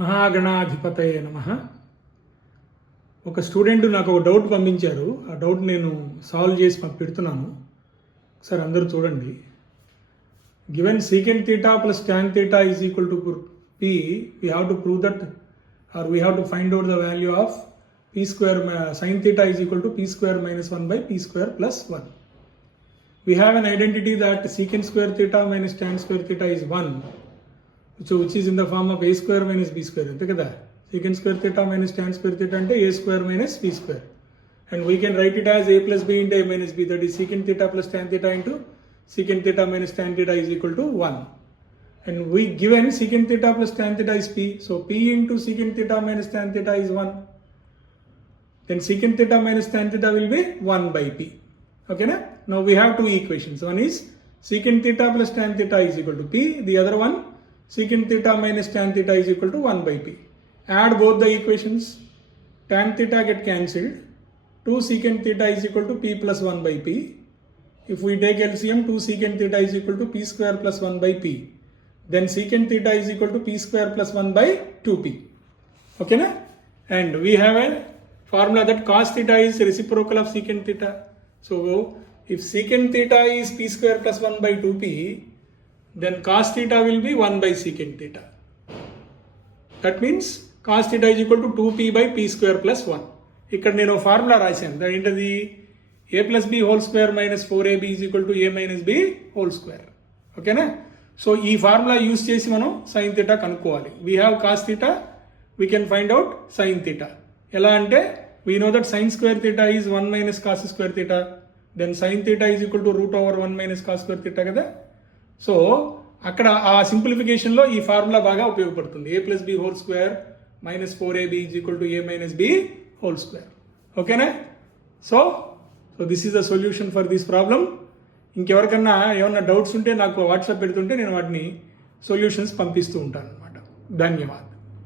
మహాగణాధిపతయే నమః. ఒక స్టూడెంట్ నాకు ఒక డౌట్ పంపించారు. ఆ డౌట్ నేను సాల్వ్ చేసి పెడుతున్నాను. ఒకసారి అందరూ చూడండి. Given secant theta plus tan theta is equal to p, we have to prove that, or we have to find out the value of p square sin theta is equal to p square minus 1 by p square plus 1. We have an identity that secant square theta minus tan square theta is 1, which is in the form of a square minus b square. అంతే కదా, secant square theta minus tan square theta అంటే a square minus b square, and we can write it as a plus b into a minus b, that is secant theta plus tan theta into secant theta minus tan theta is equal to 1. And we given secant theta plus tan theta is p, so p into secant theta minus tan theta is 1. Then secant theta minus tan theta will be 1 by p. Okay na? Now we have two equations. One is secant theta plus tan theta is equal to p. The other one, secant theta minus tan theta is equal to 1 by p. Add both the equations. Tan theta get cancelled. 2 secant theta is equal to p plus 1 by p. If we take LCM, 2 secant theta is equal to p square plus 1 by p. Then secant theta is equal to p square plus 1 by 2p. Okay na? And we have a formula that cos theta is reciprocal of secant theta. So if secant theta is p square plus 1 by 2p, then cos theta will be 1 by secant theta. That means cos theta is equal to 2p by p square plus 1. ఇక్కడ నేను ఫార్ములా రాశాను. ఏంటది? a plus b whole square minus 4ab is equal to a minus b whole square. ఓకేనా? So ఈ formula use చేసి మనం sine theta కనుక్కోవాలి. We have cos theta, we can find out sine theta. ఎలా అంటే we know that sine square theta is 1 minus cos square theta, then sine theta is equal to root over 1 minus cos square theta కదా. So అక్కడ ఆ సింప్లిఫికేషన్లో ఈ formula బాగా ఉపయోగపడుతుంది. A plus b whole square minus 4ab is equal to A minus b whole square. ఓకేనా? So this is the solution for this problem. ఇంకెవరికన్నా ఏమన్నా డౌట్స్ ఉంటే నాకు వాట్సాప్ పెడుతుంటే నేను వాటిని సొల్యూషన్స్ పంపిస్తూ ఉంటాను అన్నమాట. ధన్యవాదాలు.